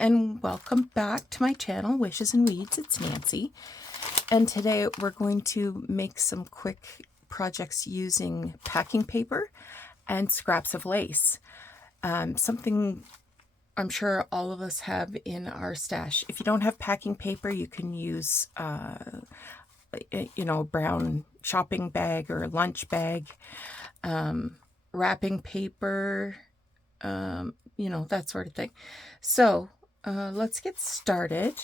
and welcome back to my channel, Wishes and Weeds. It's Nancy, and today we're going to make some quick projects using packing paper and scraps of lace. Something I'm sure all of us have in our stash. If you don't have packing paper, you can use a brown shopping bag or a lunch bag, wrapping paper, that sort of thing. So let's get started.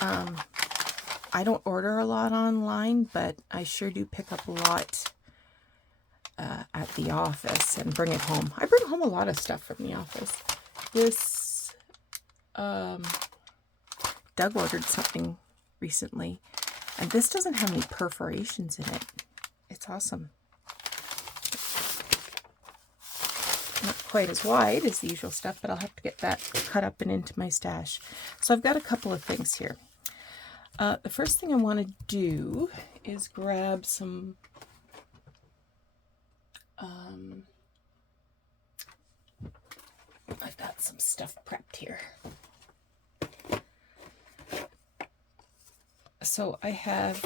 I don't order a lot online, but I sure do pick up a lot at the office and bring it home. I bring home a lot of stuff from the office. This, Doug ordered something recently, and this doesn't have any perforations in it. It's awesome. Not quite as wide as the usual stuff, but I'll have to get that cut up and into my stash. So I've got a couple of things here. The first thing I want to do is grab some I've got some stuff prepped here. So I have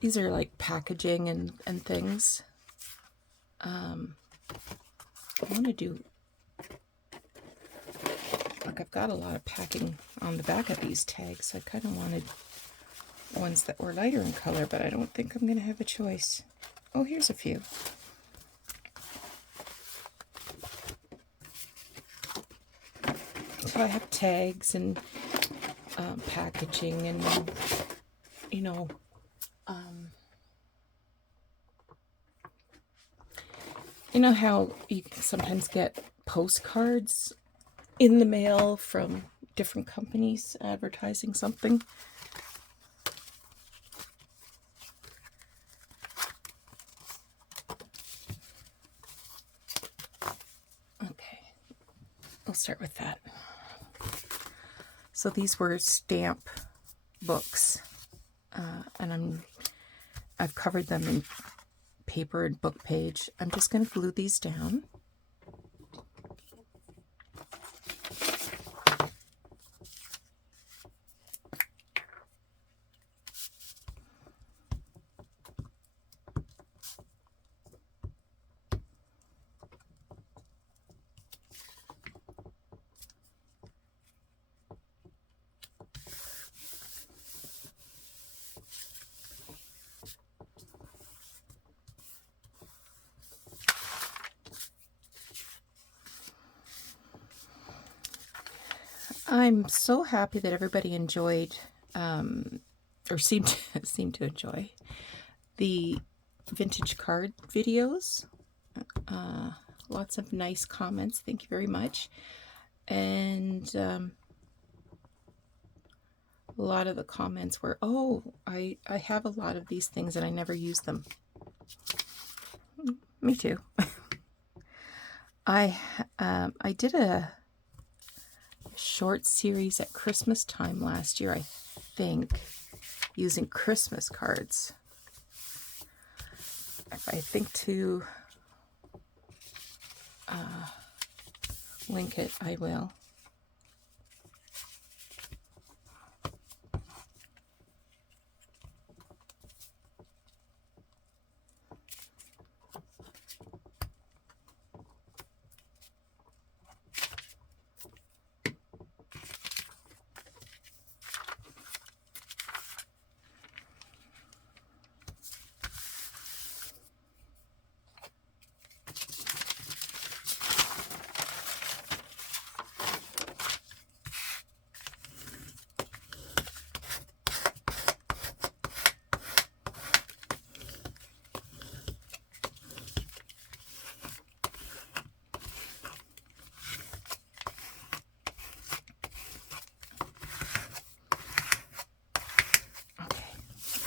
these are like packaging and things. I want to do, like, I've got a lot of packing on the back of these tags. I kind of wanted ones that were lighter in color, but I don't think I'm going to have a choice. Oh, here's a few. So I have tags and packaging and, you know how you can sometimes get postcards in the mail from different companies advertising something? Okay, I'll start with that. So these were stamp books, and I've covered them in paper and book page. I'm just going to glue these down. I'm so happy that everybody enjoyed, or seemed to enjoy, the vintage card videos. Lots of nice comments. Thank you very much. And a lot of the comments were, oh, I have a lot of these things and I never use them. Me too. I did a short series at Christmas time last year, I think, using Christmas cards. If I think to link it, I will.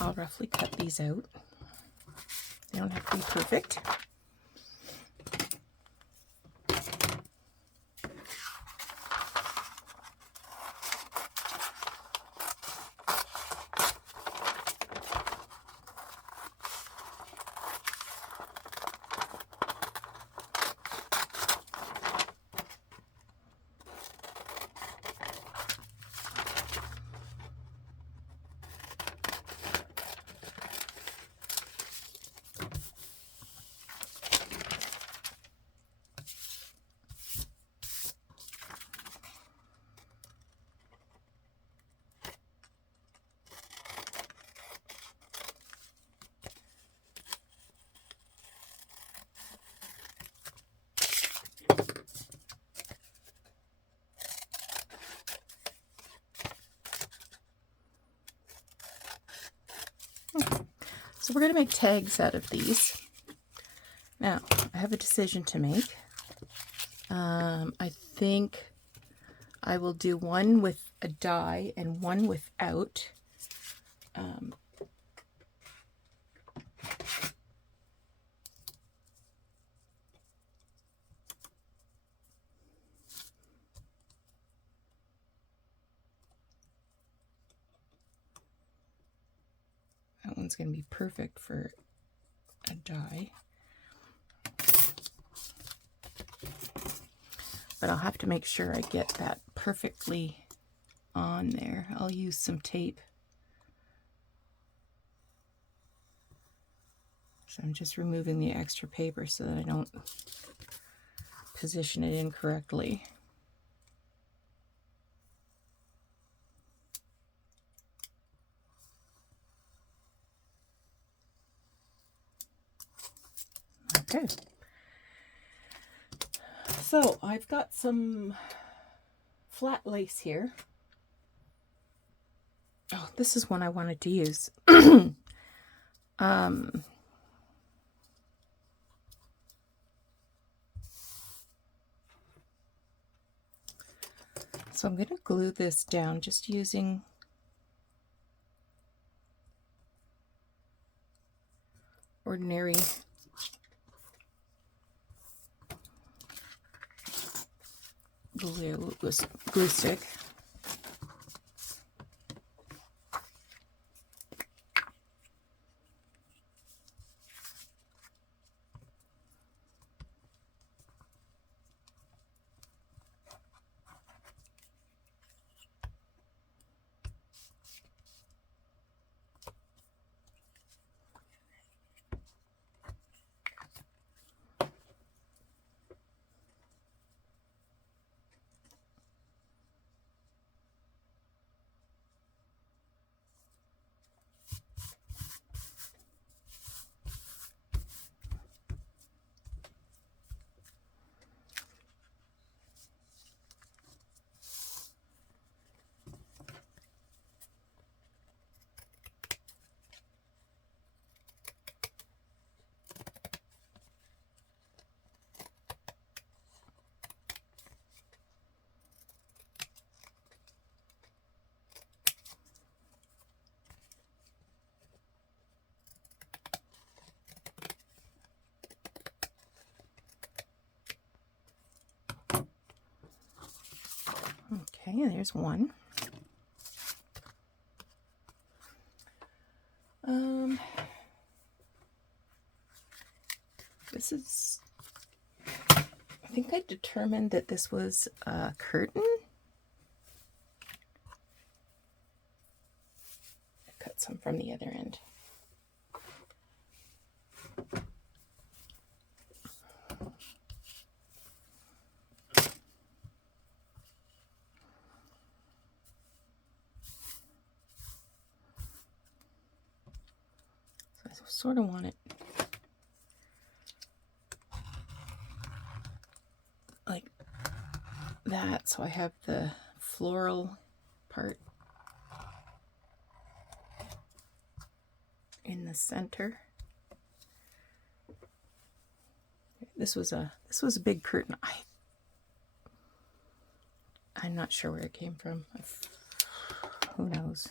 I'll roughly cut these out. They don't have to be perfect. So we're going to make tags out of these. Now, I have a decision to make. I think I will do one with a die and one without. That one's going to be perfect for a die. But I'll have to make sure I get that perfectly on there. I'll use some tape. So I'm just removing the extra paper so that I don't position it incorrectly. Okay. So I've got some flat lace here. Oh, this is one I wanted to use. So I'm going to glue this down just using ordinary glue stick. Okay, there's one. This is, I think I determined that this was a curtain. I cut some from the other end. So I sort of want it like that, so I have the floral part in the center. This was a big curtain. I'm not sure where it came from. Who knows?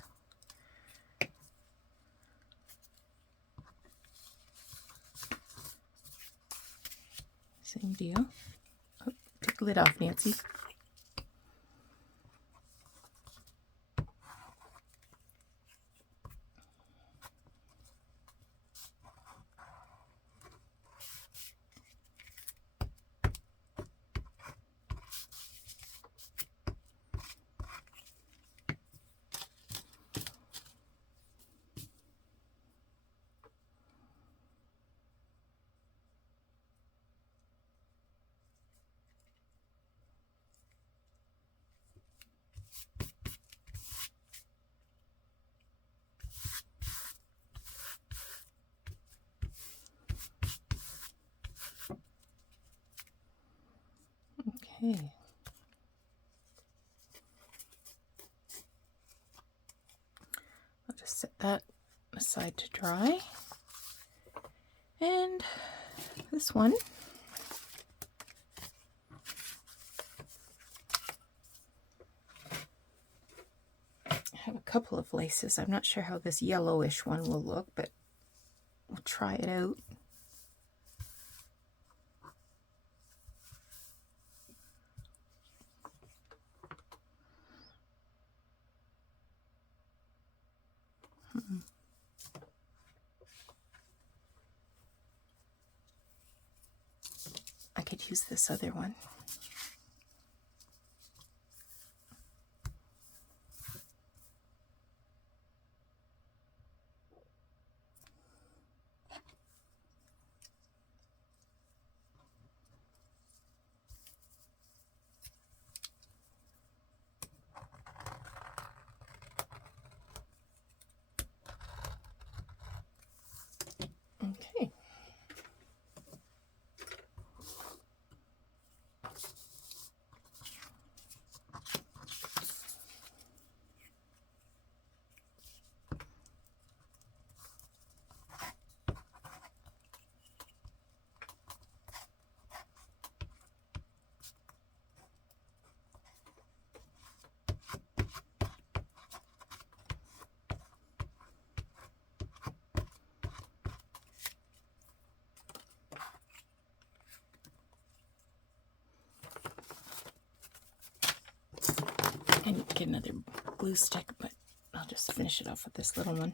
Same deal. Oh, take the lid off, Nancy. Okay. I'll just set that aside to dry. And this one, I have a couple of laces. I'm not sure how this yellowish one will look, but we'll try it out. I could use this other one. Okay. I need to get another glue stick, but I'll just finish it off with this little one.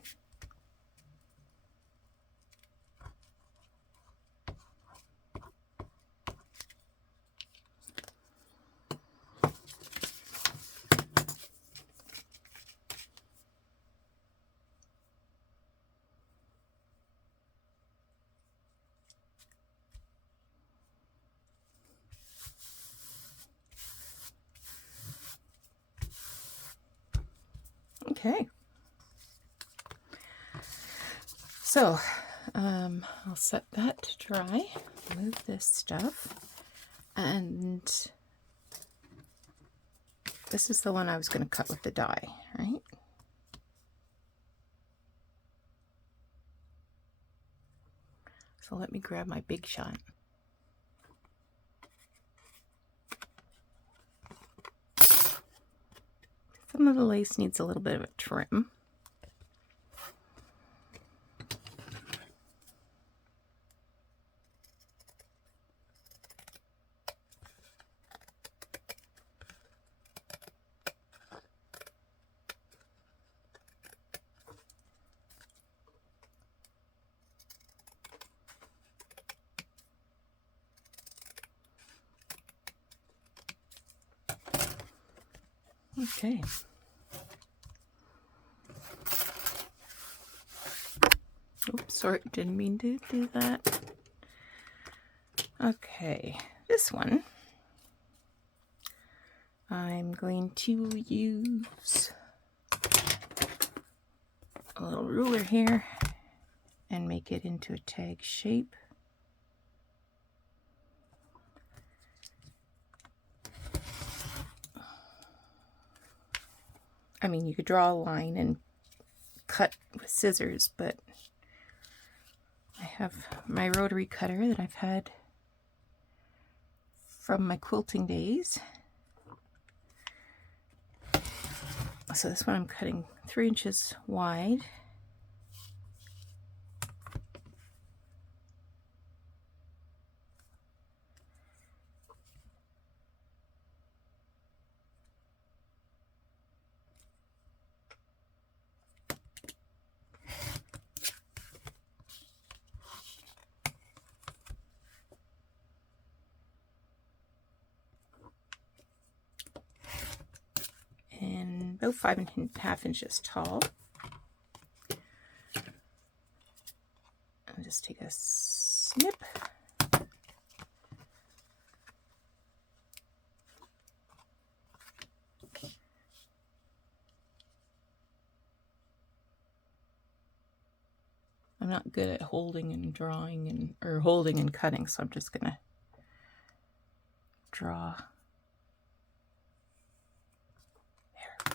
Okay. So, I'll set that to dry, move this stuff, and this is the one I was going to cut with the die, right? So let me grab my big shot. Some of the lace needs a little bit of a trim. Okay. Oops, sorry, didn't mean to do that. Okay, this one I'm going to use a little ruler here and make it into a tag shape. I mean, you could draw a line and cut with scissors, but I have my rotary cutter that I've had from my quilting days. So this one I'm cutting 3 inches wide. And about 5.5 inches tall. I'll just take a snip. I'm not good at holding and drawing and or holding and cutting, so I'm just gonna draw. There.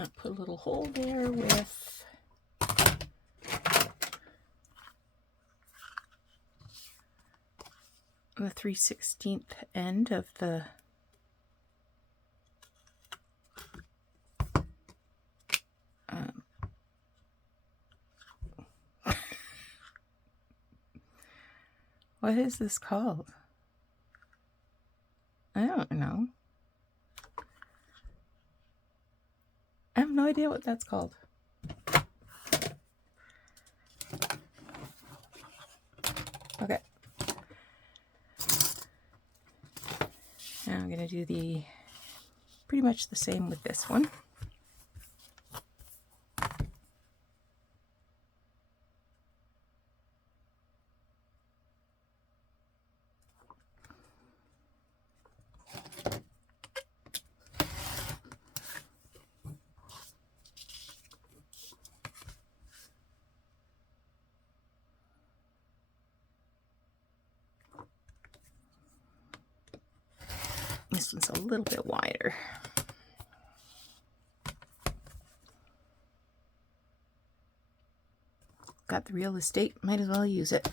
I'll put a little hole there with the 3/16 end of the what is this called? I don't know. I have no idea what that's called. Okay. Now I'm going to do pretty much the same with this one. This one's a little bit wider. Got the real estate, might as well use it.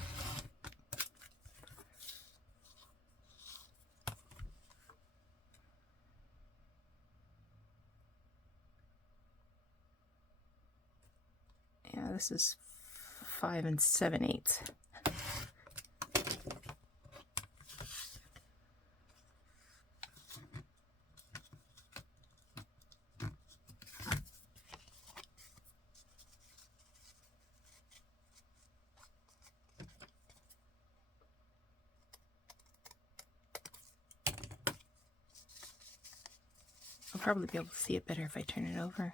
Yeah, this is 5 7/8. I'll probably be able to see it better if I turn it over.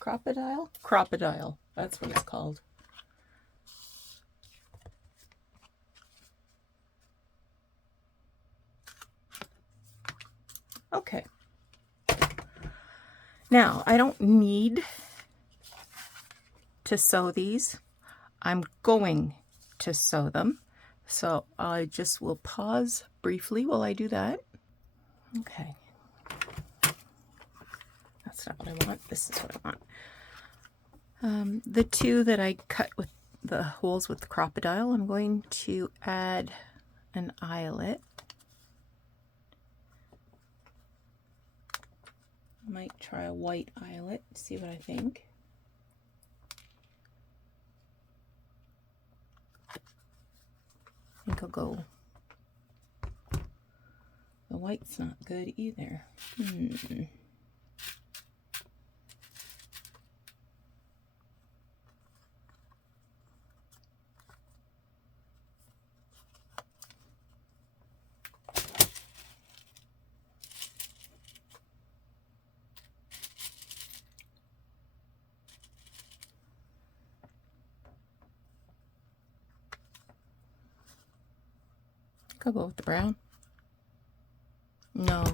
Crocodile? Crocodile. That's what it's called. Okay. Now, I don't need to sew these. I'm going to sew them. So I just will pause briefly while I do that. Okay. That's not what I want. This is what I want. The two that I cut with the holes with the crocodile, I'm going to add an eyelet. I might try a white eyelet, see what I think. I think I'll go. The white's not good either. I'll go with the brown. No.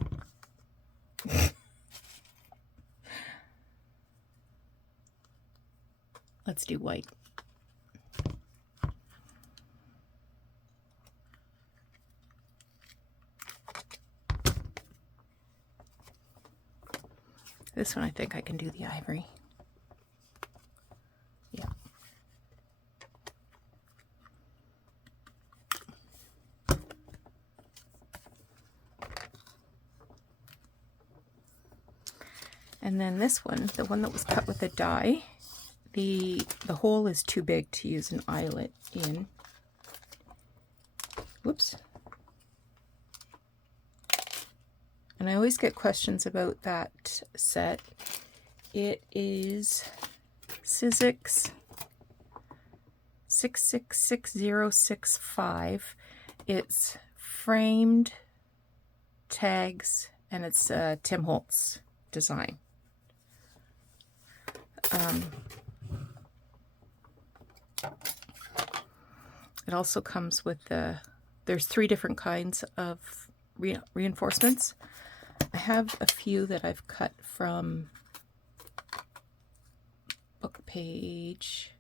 Let's do white. This one I think I can do the ivory. Yeah. And then this one, the one that was cut with a die, the hole is too big to use an eyelet in. Whoops. And I always get questions about that set. It is Sizzix 666065. It's framed tags and it's Tim Holtz design. It also comes with there's 3 different kinds of reinforcements. I have a few that I've cut from book page.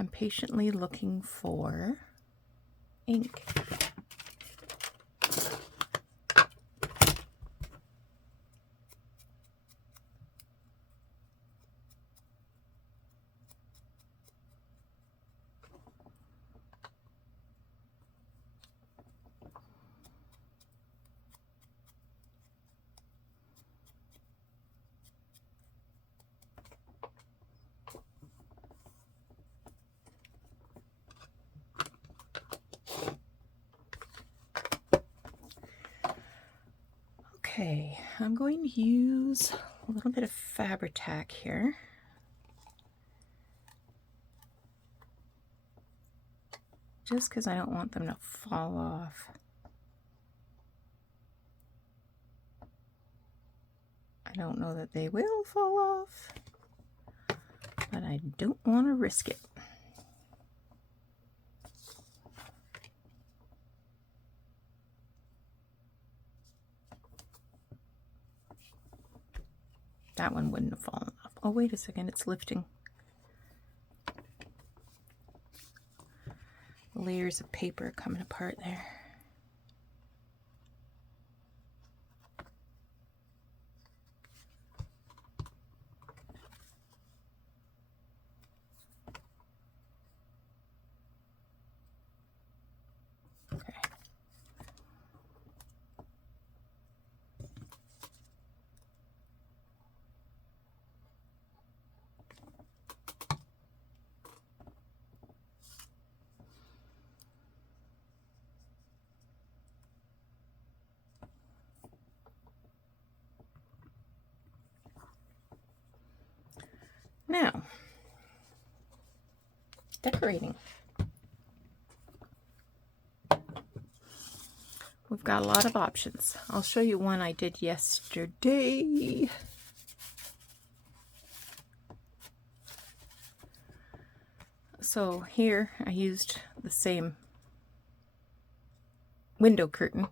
I'm patiently looking for ink. Okay, I'm going to use a little bit of Fabri-Tac here. Just because I don't want them to fall off. I don't know that they will fall off, but I don't want to risk it. That one wouldn't have fallen off. Oh, wait a second, it's lifting. Layers of paper coming apart there. Okay. Now, decorating. We've got a lot of options. I'll show you one I did yesterday. So here I used the same window curtain.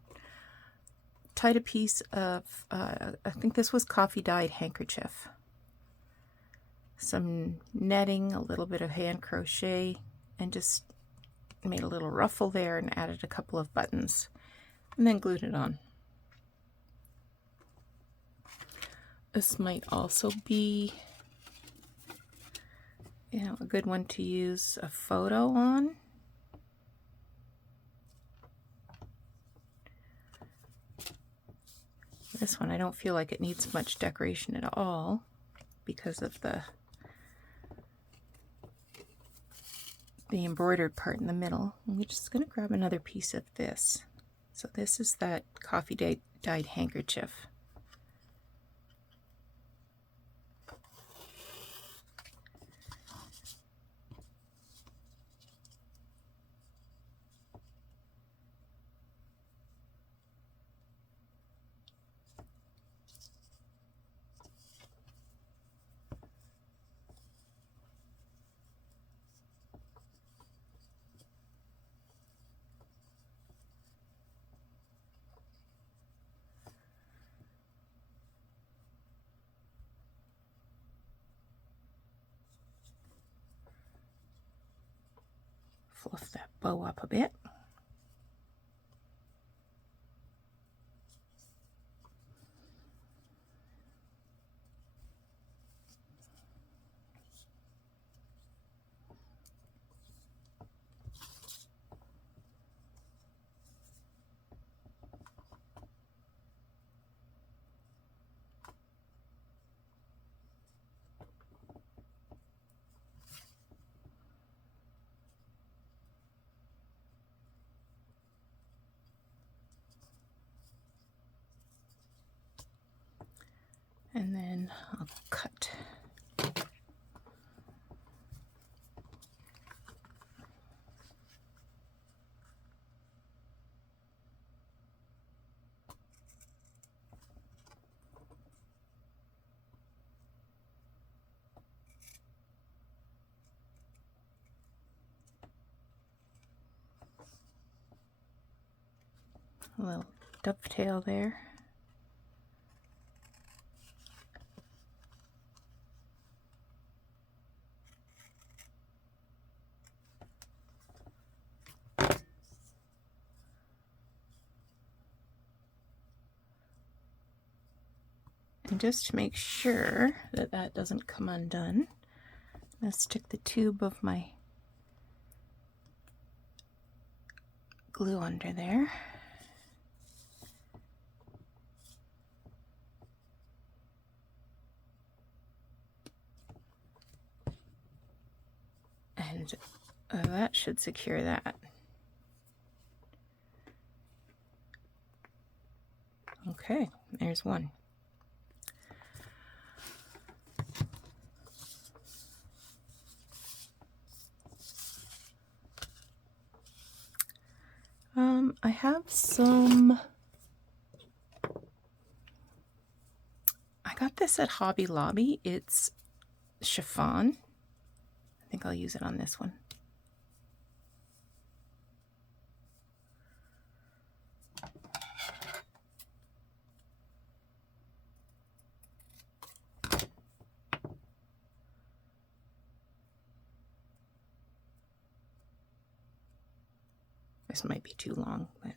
Tied a piece of, I think this was coffee dyed handkerchief. Some netting, a little bit of hand crochet, and just made a little ruffle there and added a couple of buttons and then glued it on. This might also be, a good one to use a photo on. This one I don't feel like it needs much decoration at all because of the embroidered part in the middle. I'm just going to grab another piece of this. So this is that coffee dyed handkerchief. Fluff that bow up a bit. A little dovetail there. And just to make sure that that doesn't come undone, I'm going to stick the tube of my glue under there. And that should secure that. Okay, there's one. I have some, I got this at Hobby Lobby. It's chiffon. I think I'll use it on this one. This might be too long, but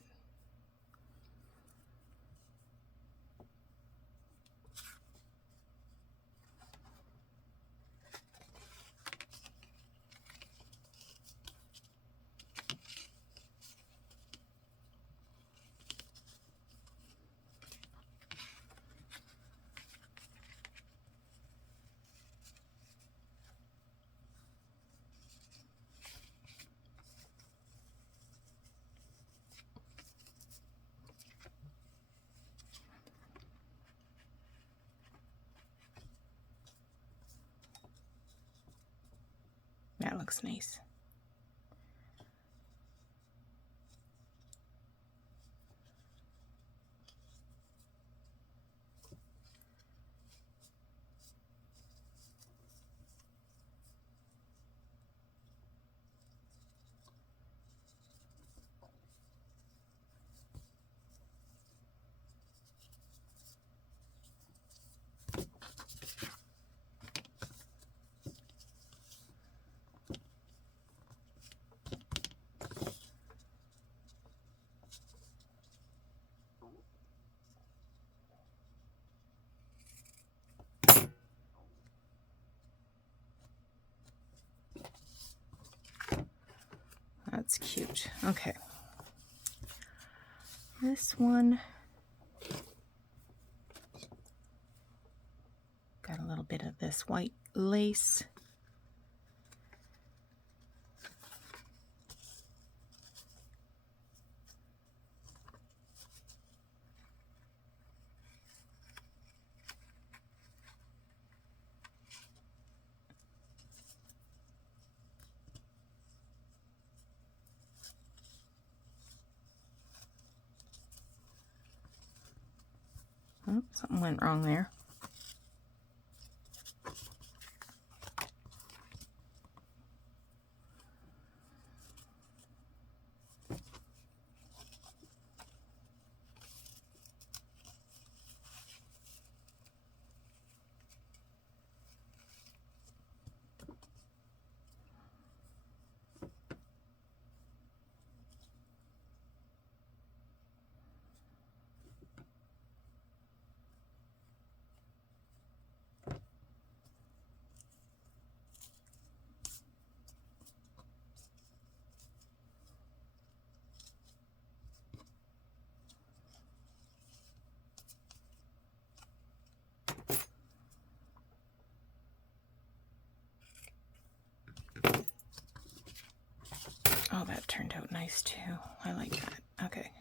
that looks nice. That's cute. Okay. This one got a little bit of this white lace. Oh, something went wrong there. Oh, that turned out nice too. I like that. Okay.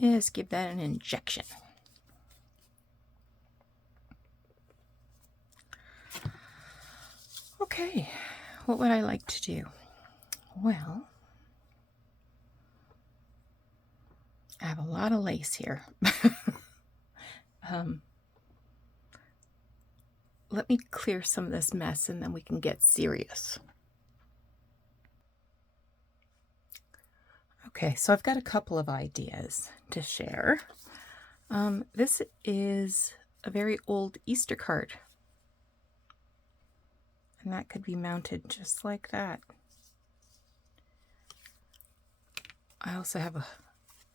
Just give that an injection. Okay, what would I like to do? Well, I have a lot of lace here. Let me clear some of this mess and then we can get serious. Okay, so I've got a couple of ideas to share. This is a very old Easter card. And that could be mounted just like that. I also have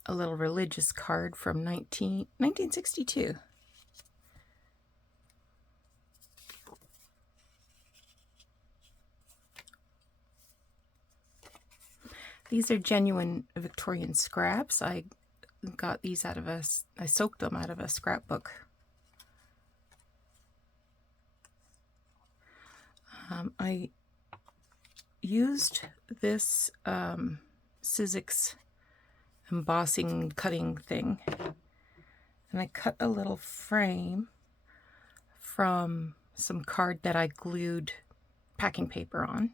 a little religious card from 1962. These are genuine Victorian scraps. I got these out of I soaked them out of a scrapbook. I used this Sizzix embossing cutting thing, and I cut a little frame from some card that I glued packing paper on.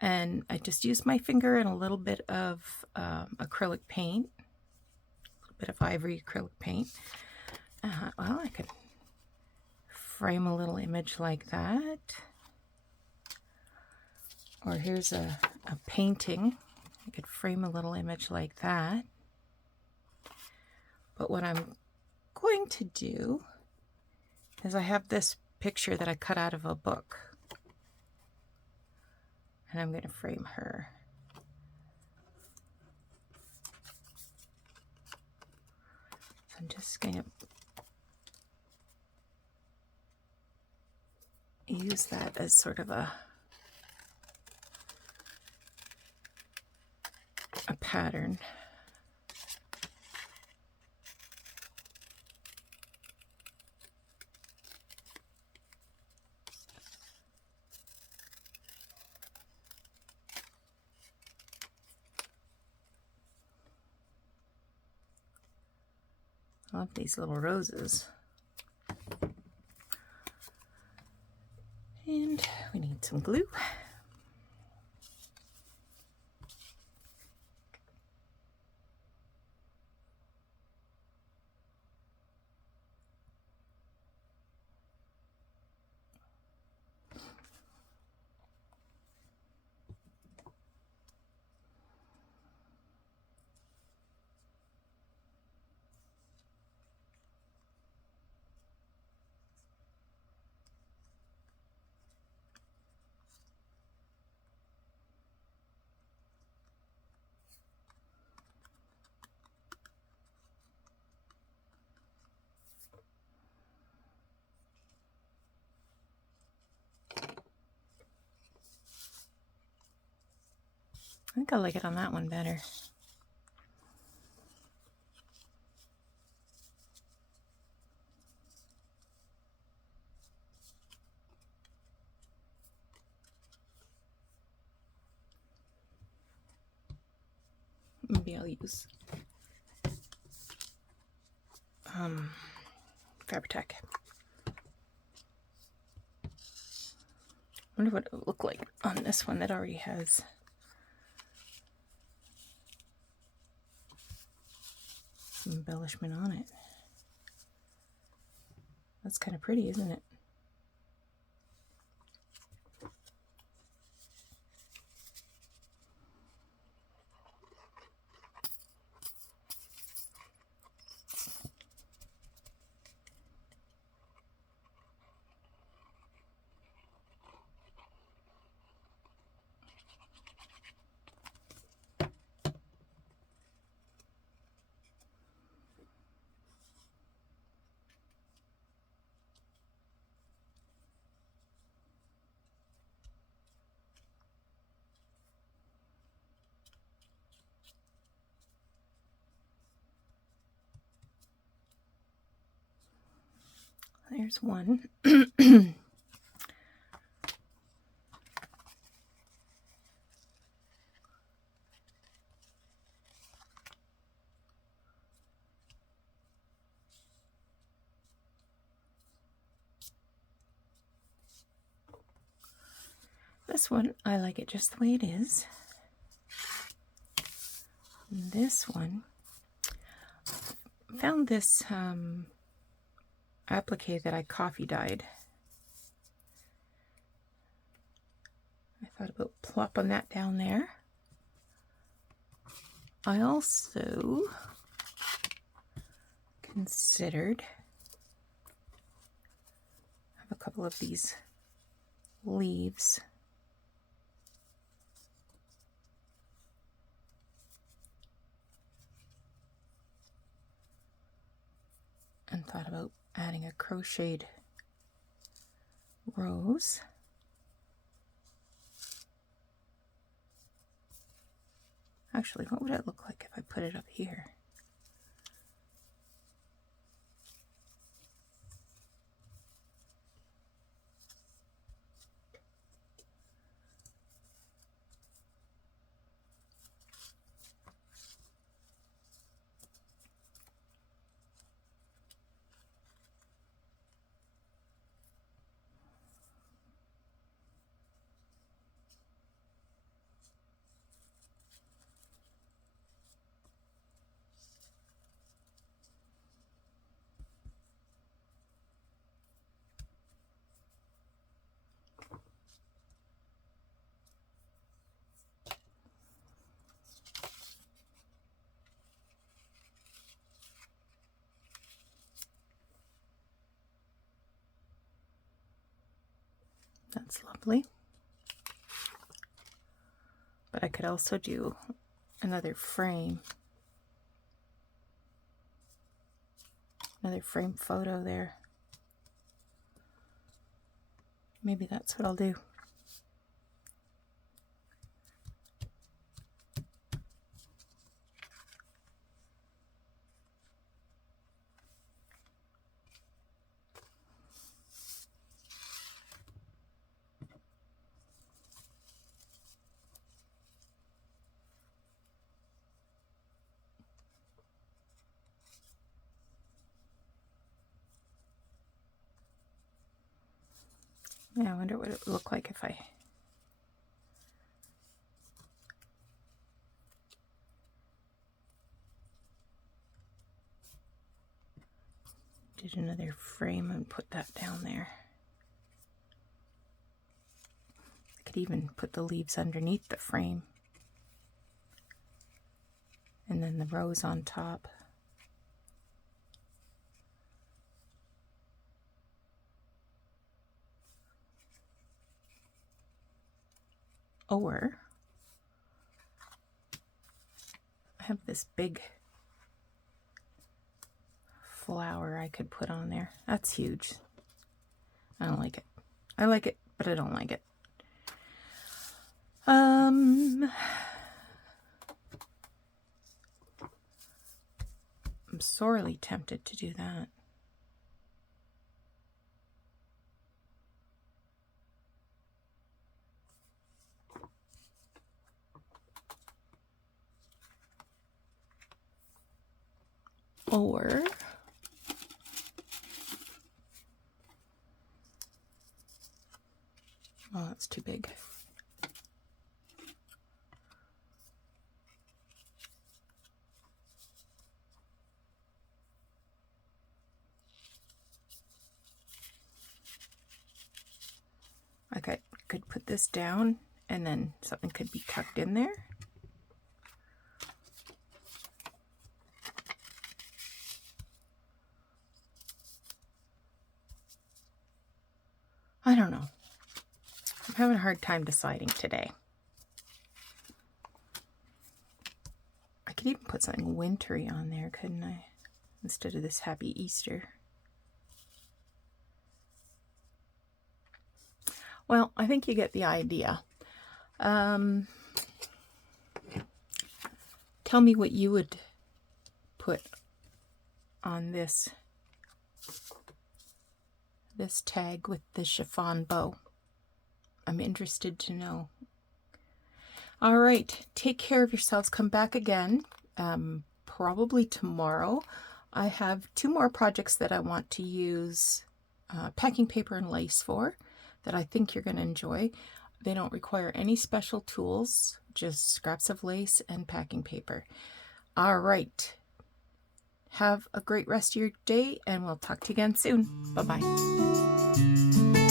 And I just used my finger and a little bit of acrylic paint, a little bit of ivory acrylic paint. Well, I could frame a little image like that. Or here's a painting. I could frame a little image like that. But what I'm going to do is I have this picture that I cut out of a book. And I'm going to frame her. So I'm just going to use that as sort of a pattern. I love these little roses. And we need some glue. I think I like it on that one better. Maybe I'll use Fabri-Tac. I wonder what it would look like on this one that already has some embellishment on it. That's kind of pretty, isn't it? There's one. This one, I like it just the way it is. This one, found this applique that I coffee dyed. I thought about plopping that down there. I also considered have a couple of these leaves. And thought about adding a crocheted rose. Actually, what would it look like if I put it up here? That's lovely. But I could also do another frame. Another frame photo there. Maybe that's what I'll do. Yeah, I wonder what it would look like if I did another frame and put that down there. I could even put the leaves underneath the frame. And then the rose on top. Or I have this big flower I could put on there. That's huge. I don't like it. I like it, but I don't like it. I'm sorely tempted to do that. Or oh, that's too big. Okay, could put this down and then something could be tucked in there. I don't know. I'm having a hard time deciding today. I could even put something wintry on there, couldn't I? Instead of this Happy Easter. Well, I think you get the idea. Tell me what you would put on this tag with the chiffon bow. I'm interested to know. All right, take care of yourselves. Come back again, probably tomorrow. I have 2 more projects that I want to use packing paper and lace for that I think you're going to enjoy. They don't require any special tools, just scraps of lace and packing paper. All right. Have a great rest of your day, and we'll talk to you again soon. Bye-bye.